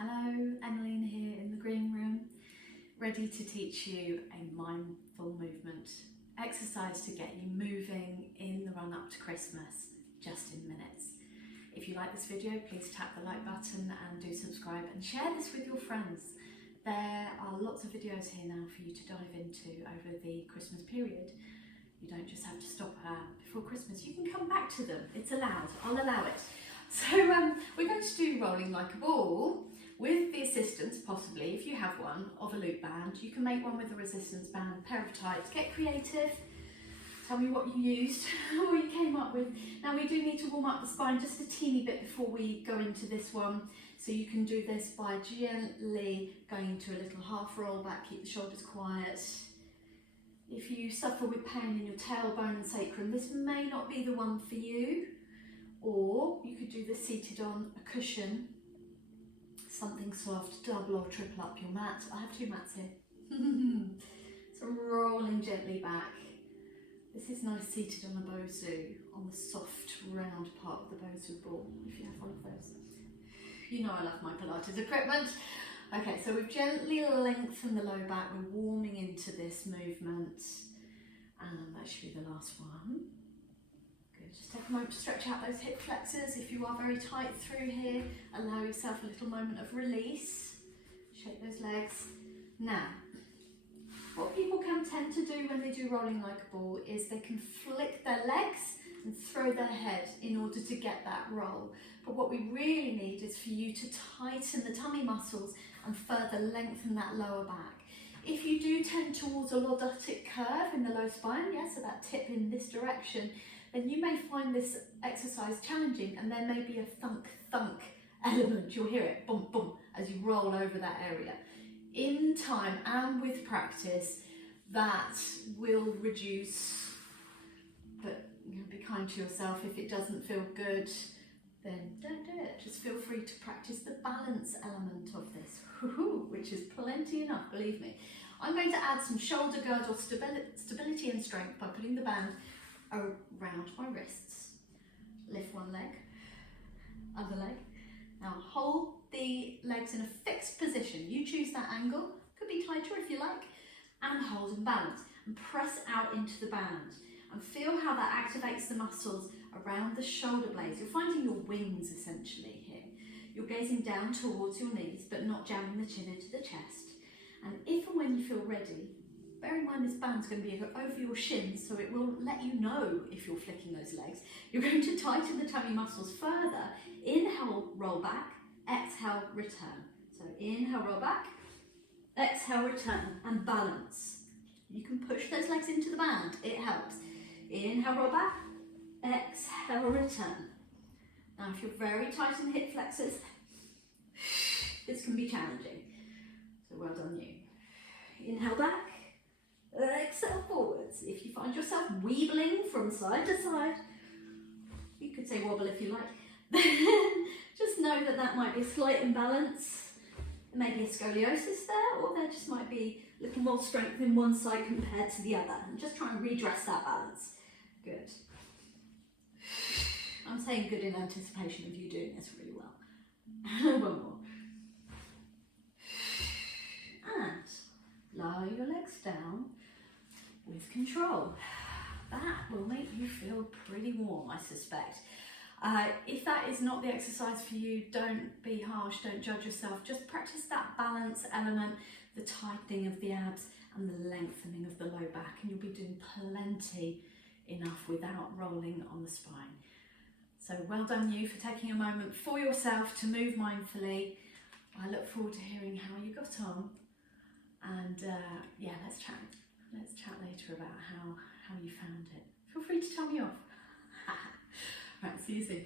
Hello, Emmeline here in the green room, ready to teach you a mindful movement exercise to get you moving in the run up to Christmas, just in minutes. If you like this video, please tap the like button and do subscribe and share this with your friends. There are lots of videos here now for you to dive into over the Christmas period. You don't just have to stop before Christmas, you can come back to them. It's allowed, I'll allow it. So we're going to do rolling like a ball with the assistance, possibly, if you have one, of a loop band. You can make one with a resistance band, pair of tights. Get creative. Tell me what you used, what you came up with. Now we do need to warm up the spine just a teeny bit before we go into this one. So you can do this by gently going into a little half roll back, keep the shoulders quiet. If you suffer with pain in your tailbone and sacrum, this may not be the one for you. Or you could do this seated on a cushion, something soft, double or triple up your mat. I have two mats here. So rolling gently back. This is nice seated on a bosu, on the soft round part of the bosu ball, if you have one of those. You know I love my Pilates equipment. Okay, so we've gently lengthened the low back, we're warming into this movement, and that should be the last one. Good, just take a moment to stretch out those hip flexors. If you are very tight through here, allow yourself a little moment of release. Shake those legs. Now, what people can tend to do when they do rolling like a ball is they can flick their legs and throw their head in order to get that roll. But what we really need is for you to tighten the tummy muscles and further lengthen that lower back. If you do tend towards a lordotic curve in the low spine, yes, so that tip in this direction, then you may find this exercise challenging and there may be a thunk thunk element. You'll hear it boom boom as you roll over that area. In time and with practice, that will reduce, but be kind to yourself. If it doesn't feel good, then don't do it. Just feel free to practice the balance element of this, which is plenty enough, believe me. I'm going to add some shoulder girdle stability and strength by putting the band around my wrists. Lift one leg, other leg. Now hold the legs in a fixed position. You choose that angle, could be tighter if you like, and hold and balance. And press out into the band. And feel how that activates the muscles around the shoulder blades. You're finding your wings essentially here. You're gazing down towards your knees, but not jamming the chin into the chest. And if and when you feel ready, bear in mind this band's going to be over your shins, so it will let you know if you're flicking those legs. You're going to tighten the tummy muscles further. Inhale, roll back, exhale, return. So inhale, roll back, exhale, return, and balance. You can push those legs into the band, it helps. Inhale, roll back, exhale, return. Now if you're very tight in the hip flexors, this can be challenging. So well done you. Inhale back, exhale forwards. If you find yourself weebling from side to side, you could say wobble if you like, then just know that that might be a slight imbalance. There may be a scoliosis there, or there just might be a little more strength in one side compared to the other. And just try and redress that balance. Good. I'm saying good in anticipation of you doing this really well. One more. And lower your legs down with control. That will make you feel pretty warm, I suspect. If that is not the exercise for you, don't be harsh, don't judge yourself. Just practice that balance element, the tightening of the abs and the lengthening of the low back, and you'll be doing plenty enough without rolling on the spine. So well done you for taking a moment for yourself to move mindfully. I look forward to hearing how you got on. And yeah, let's chat later about how you found it. Feel free to tell me off. Right, see you soon.